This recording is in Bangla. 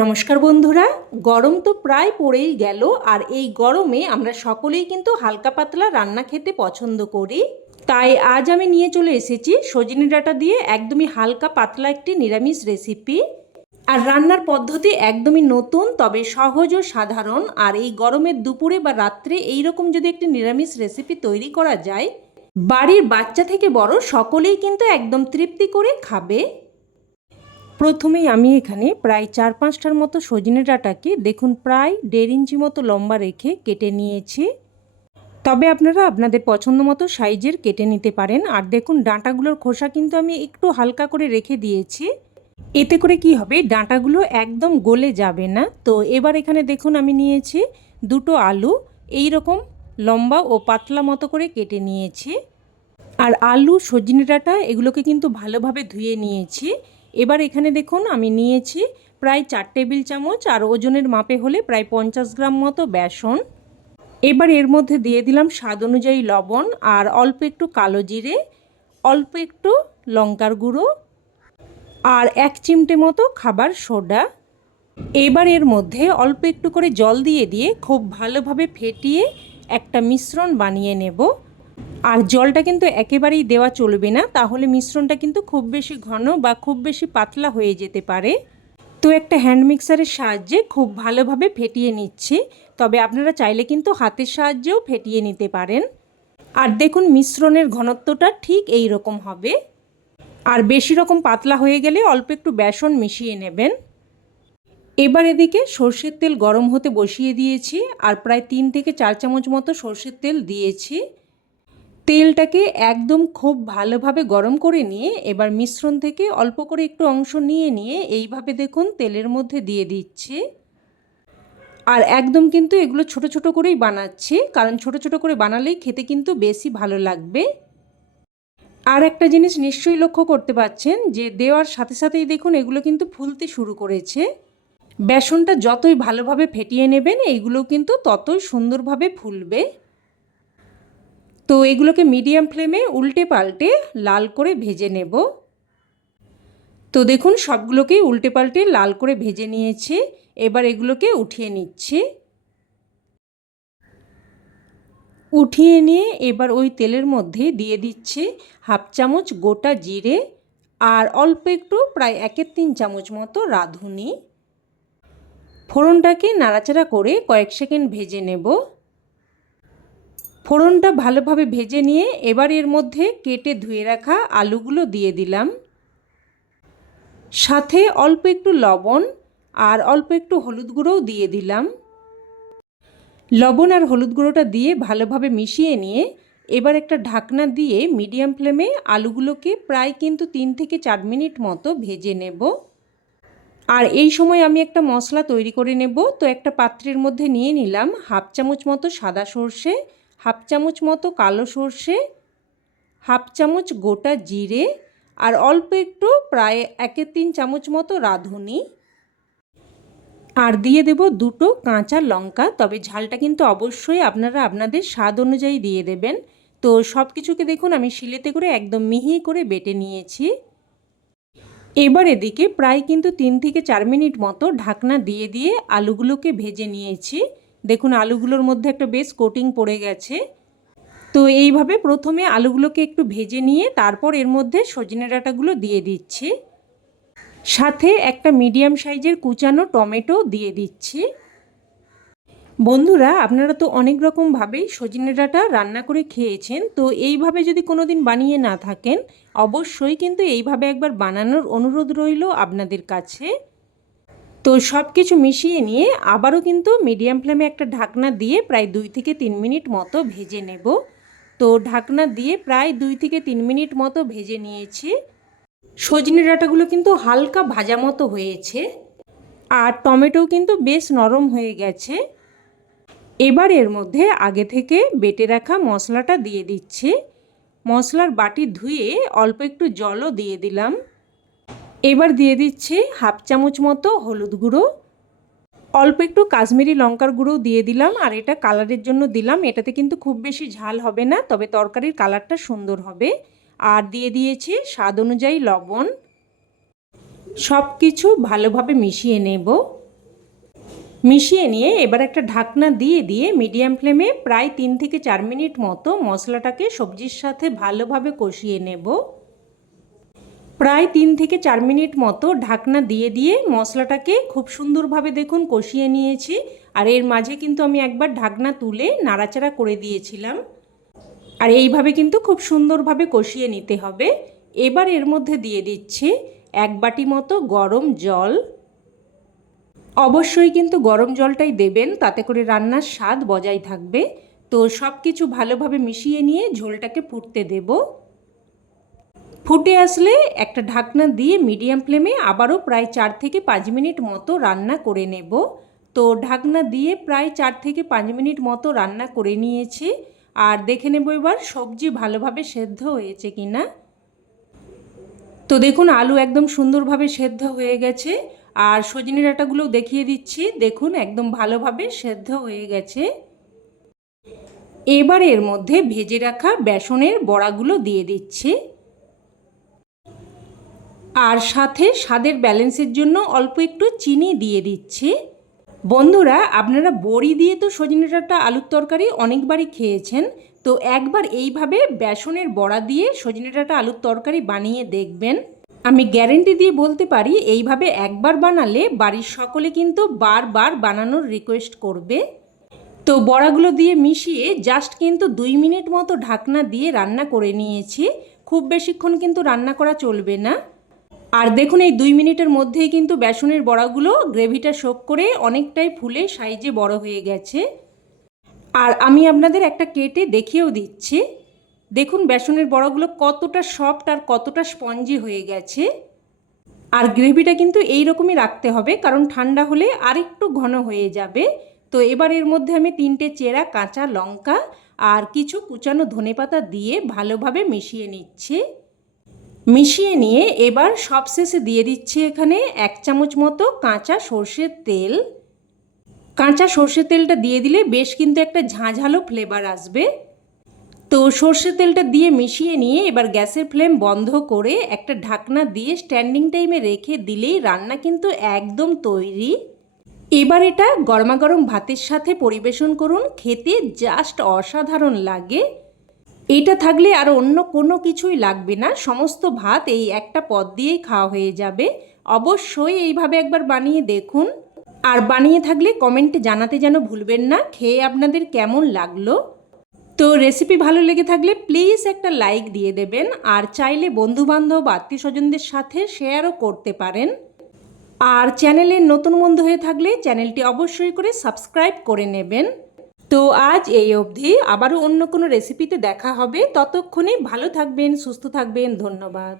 নমস্কার বন্ধুরা। গরম তো প্রায় পড়েই গেল, আর এই গরমে আমরা সকলেই কিন্তু হালকা পাতলা রান্না খেতে পছন্দ করি। তাই আজ আমি নিয়ে চলে এসেছি সজনে ডাঁটা দিয়ে একদমই হালকা পাতলা একটি নিরামিষ রেসিপি। আর রান্নার পদ্ধতি একদমই নতুন, তবে সহজ ও সাধারণ। আর এই গরমের দুপুরে বা রাত্রে এইরকম যদি একটি নিরামিষ রেসিপি তৈরি করা যায়, বাড়ির বাচ্চা থেকে বড় সকলেই কিন্তু একদম তৃপ্তি করে খাবে। প্রথমেই আমি এখানে প্রায় 4-5টার মতো সজনে ডাঁটাকে দেখুন প্রায় 1.5 ইঞ্চি মতো লম্বা রেখে কেটে নিয়েছি। তবে আপনারা আপনাদের পছন্দ মতো সাইজের কেটে নিতে পারেন। আর দেখুন ডাঁটাগুলোর খোসা কিন্তু আমি একটু হালকা করে রেখে দিয়েছি, এতে করে কি হবে, ডাঁটাগুলো একদম গলে যাবে না। তো এবার এখানে দেখুন আমি নিয়েছি 2টো আলু, এই রকম লম্বা ও পাতলা মতো করে কেটে নিয়েছি। আর আলু, সজনে ডাঁটা এগুলোকে কিন্তু ভালোভাবে ধুয়ে নিয়েছি। এবার এখানে দেখুন আমি নিয়েছি প্রায় 4 টেবিল চামচ, আর ওজনের মাপে হলে প্রায় 50 গ্রাম মতো বেসন। এবার এর মধ্যে দিয়ে দিলাম স্বাদ অনুযায়ী লবণ, আর অল্প একটু কালো জিরে, অল্প একটু লঙ্কার গুঁড়ো, আর 1 চিমটে মতো খাবার সোডা। এবার এর মধ্যে অল্প একটু করে জল দিয়ে খুব ভালোভাবে ফেটিয়ে একটা মিশ্রণ বানিয়ে নেব। আর জলটা কিন্তু একেবারেই দেওয়া চলবে না, তাহলে মিশ্রণটা কিন্তু খুব বেশি ঘন বা খুব বেশি পাতলা হয়ে যেতে পারে। তো একটা হ্যান্ড মিক্সারের সাহায্যে খুব ভালোভাবে ফেটিয়ে নিচ্ছি, তবে আপনারা চাইলে কিন্তু হাতের সাহায্যেও ফেটিয়ে নিতে পারেন। আর দেখুন মিশ্রণের ঘনত্বটা ঠিক এই রকম হবে। আর বেশি রকম পাতলা হয়ে গেলে অল্প একটু বেসন মিশিয়ে নেবেন। এবার এদিকে সর্ষের তেল গরম হতে বসিয়ে দিয়েছি, আর প্রায় 3 থেকে 4 চামচ মতো সর্ষের তেল দিয়েছি। তেলটাকে একদম খুব ভালোভাবে গরম করে নিয়ে এবার মিশ্রণ থেকে অল্প করে একটু অংশ নিয়ে এইভাবে দেখুন তেলের মধ্যে দিয়ে দিচ্ছি। আর একদম কিন্তু এগুলো ছোট ছোট করেই বানাচ্ছি, কারণ ছোট ছোট করে বানালেই খেতে কিন্তু বেশি ভালো লাগবে। আর একটা জিনিস নিশ্চয়ই লক্ষ্য করতে পাচ্ছেন যে দেওয়ার সাথে সাথেই দেখুন এগুলো কিন্তু ফুলতে শুরু করেছে। বেসনটা যতই ভালোভাবে ফেটিয়ে নেবেন এইগুলো কিন্তু ততই সুন্দরভাবে ফুলবে। তো এগুলোকে মিডিয়াম ফ্লেমে উল্টে পাল্টে লাল করে ভেজে নেব। তো দেখুন সবগুলোকেই উল্টে পাল্টে লাল করে ভেজে নিয়েছি। এবার এগুলোকে উঠিয়ে নিচ্ছি। উঠিয়ে নিয়ে এবার ওই তেলের মধ্যে দিয়ে দিচ্ছি 1/2 চামচ গোটা জিরে, আর অল্প একটু প্রায় 1/3 চামচ মতো রাঁধুনি। ফোড়নটাকে নাড়াচাড়া করে কয়েক সেকেন্ড ভেজে নেব। ফোড়নটা ভালোভাবে ভেজে নিয়ে এবার এর মধ্যে কেটে ধুয়ে রাখা আলুগুলো দিয়ে দিলাম। সাথে অল্প একটু লবণ আর অল্প একটু হলুদ গুঁড়োও দিয়ে দিলাম। লবণ আর হলুদ গুঁড়োটা দিয়ে ভালোভাবে মিশিয়ে নিয়ে এবার একটা ঢাকনা দিয়ে মিডিয়াম ফ্লেমে আলুগুলোকে প্রায় কিন্তু 3 থেকে 4 মিনিট মতো ভেজে নেব। আর এই সময় আমি একটা মশলা তৈরি করে নেব। তো একটা পাত্রের মধ্যে নিয়ে নিলাম 1/2 চামচ মতো সাদা সর্ষে, 1/2 চামচ মতো কালো সর্ষে, 1/2 চামচ গোটা জিরে, আর অল্প একটু প্রায় 1/3 চামচ মতো রাঁধুনি। আর দিয়ে দেব 2টো কাঁচা লঙ্কা, তবে ঝালটা কিন্তু অবশ্যই আপনারা আপনাদের স্বাদ অনুযায়ী দিয়ে দেবেন। তো সব কিছুকে দেখুন আমি শিলেতে করে একদম মিহি করে বেটে নিয়েছি। এবার এদিকে প্রায় কিন্তু 3 থেকে 4 মিনিট মতো ঢাকনা দিয়ে আলুগুলোকে ভেজে নিয়েছি। দেখুন আলুগুলোর মধ্যে একটা বেশ কোটিং পড়ে গেছে। তো এইভাবে প্রথমে আলুগুলোকে একটু ভেজে নিয়ে তারপর এর মধ্যে সজনে ডাঁটাগুলো দিয়ে দিচ্ছি। সাথে একটা মিডিয়াম সাইজের কুচানো টমেটো দিয়ে দিচ্ছি। বন্ধুরা আপনারা তো অনেক রকমভাবেই সজনে ডাঁটা রান্না করে খেয়েছেন, তো এইভাবে যদি কোনো দিন বানিয়ে না থাকেন অবশ্যই কিন্তু এইভাবে একবার বানানোর অনুরোধ রইল আপনাদের কাছে। তো সব কিছু মিশিয়ে নিয়ে আবারও কিন্তু মিডিয়াম ফ্লেমে একটা ঢাকনা দিয়ে প্রায় 2 থেকে 3 মিনিট মতো ভেজে নেব। তো ঢাকনা দিয়ে প্রায় 2 থেকে 3 মিনিট মতো ভেজে নিয়েছি। সজনে ডাঁটাগুলো কিন্তু হালকা ভাজা মতো হয়েছে, আর টমেটোও কিন্তু বেশ নরম হয়ে গেছে। এবার এর মধ্যে আগে থেকে বেটে রাখা মশলাটা দিয়ে দিচ্ছি। মশলার বাটি ধুয়ে অল্প একটু জলও দিয়ে দিলাম। এবার দিয়ে দিচ্ছি 1/2 চামচ মতো হলুদ গুঁড়ো, অল্প একটু কাশ্মীরি লঙ্কার গুঁড়োও দিয়ে দিলাম। আর এটা কালারের জন্য দিলাম, এটাতে কিন্তু খুব বেশি ঝাল হবে না, তবে তরকারির কালারটা সুন্দর হবে। আর দিয়ে দিয়েছি স্বাদ অনুযায়ী লবণ। সব কিছু ভালোভাবে মিশিয়ে নেব। মিশিয়ে নিয়ে এবার একটা ঢাকনা দিয়ে দিয়ে মিডিয়াম ফ্লেমে প্রায় 3 থেকে 4 মিনিট মতো মশলাটাকে সবজির সাথে ভালোভাবে কষিয়ে নেব। প্রায় 3 থেকে 4 মিনিট মতো ঢাকনা দিয়ে দিয়ে মশলাটাকে খুব সুন্দরভাবে দেখুন কষিয়ে নিয়েছি। আর এর মাঝে কিন্তু আমি একবার ঢাকনা তুলে নাড়াচাড়া করে দিয়েছিলাম। আর এইভাবে কিন্তু খুব সুন্দরভাবে কষিয়ে নিতে হবে। এবার এর মধ্যে দিয়ে দিচ্ছি 1 বাটি মতো গরম জল। অবশ্যই কিন্তু গরম জলটাই দেবেন, তাতে করে রান্নার স্বাদ বজায় থাকবে। তো সব কিছু ভালোভাবে মিশিয়ে নিয়ে ঝোলটাকে ফুটতে দেব। ফুটে আসলে একটা ঢাকনা দিয়ে মিডিয়াম ফ্লেমে আবারও প্রায় 4 থেকে 5 মিনিট মতো রান্না করে নেব। তো ঢাকনা দিয়ে প্রায় 4 থেকে 5 মিনিট মতো রান্না করে নিয়েছি। আর দেখে নেব এবার সবজি ভালোভাবে সেদ্ধ হয়েছে কিনা। তো দেখুন আলু একদম সুন্দরভাবে সেদ্ধ হয়ে গেছে। আর সজনে ডাঁটাগুলো দেখিয়ে দিচ্ছি, দেখুন একদম ভালোভাবে সেদ্ধ হয়ে গেছে। এবার এর মধ্যে ভেজে রাখা বেসনের বড়াগুলো দিয়ে দিচ্ছি। আর সাথে স্বাদের ব্যালেন্সের জন্য অল্প একটু চিনি দিয়ে দিচ্ছি। বন্ধুরা, আপনারা বড়ি দিয়ে তো সজনে ডাঁটা আলুর তরকারি অনেকবারই খেয়েছেন। তো একবার এইভাবে বেসনের বড়া দিয়ে সজনে ডাঁটা আলুর তরকারি বানিয়ে দেখবেন। আমি গ্যারেন্টি দিয়ে বলতে পারি এইভাবে একবার বানালে বাড়ির সকলে কিন্তু বারবার বানানোর রিকোয়েস্ট করবে। তো বড়াগুলো দিয়ে মিশিয়ে জাস্ট কিন্তু 2 মিনিট মতো ঢাকনা দিয়ে রান্না করে নিয়েছি। খুব বেশিক্ষণ কিন্তু রান্না করা চলবে না। আর দেখুন এই 2 মিনিটের মধ্যেই কিন্তু বেসনের বড়াগুলো গ্রেভিটা শোক করে অনেকটাই ফুলে সাইজে বড় হয়ে গেছে। আর আমি আপনাদের একটা কেটে দেখিয়েও দিচ্ছি। দেখুন বেসনের বড়াগুলো কতটা সফট আর কতটা স্পঞ্জি হয়ে গেছে। আর গ্রেভিটা কিন্তু এই রকমই রাখতে হবে, কারণ ঠান্ডা হলে আরেকটু ঘন হয়ে যাবে। তো এবার এর মধ্যে আমি 3টে চেরা কাঁচা লঙ্কা আর কিছু কুচানো ধনেপাতা দিয়ে ভালোভাবে মিশিয়ে নিচ্ছি। মিশিয়ে নিয়ে এবার সবশেষে দিয়ে দিচ্ছি এখানে 1 চামচ মতো কাঁচা সর্ষের তেল। কাঁচা সর্ষের তেলটা দিয়ে দিলে বেশ কিন্তু একটা ঝাঁঝালো ফ্লেভার আসবে। তো সর্ষের তেলটা দিয়ে মিশিয়ে নিয়ে এবার গ্যাসের ফ্লেম বন্ধ করে একটা ঢাকনা দিয়ে স্ট্যান্ডিং টাইমে রেখে দিলেই রান্না কিন্তু একদম তৈরি। এবার এটা গরমাগরম ভাতের সাথে পরিবেশন করুন, খেতে জাস্ট অসাধারণ লাগে। এটা থাকলে আর অন্য কোনো কিছুই লাগবে না, সমস্ত ভাত এই একটা পদ দিয়েই খাওয়া হয়ে যাবে। অবশ্যই এইভাবে একবার বানিয়ে দেখুন। আর বানিয়ে থাকলে কমেন্টে জানাতে যেন ভুলবেন না খেয়ে আপনাদের কেমন লাগলো। তো রেসিপি ভালো লেগে থাকলে প্লিজ একটা লাইক দিয়ে দেবেন। আর চাইলে বন্ধুবান্ধব আত্মীয় স্বজনদের সাথে শেয়ারও করতে পারেন। আর চ্যানেলের নতুন বন্ধু হয়ে থাকলে চ্যানেলটি অবশ্যই করে সাবস্ক্রাইব করে নেবেন। তো আজ এই অবধি, আবারও অন্য কোনো রেসিপিতে দেখা হবে। ততক্ষণে ভালো থাকবেন, সুস্থ থাকবেন। ধন্যবাদ।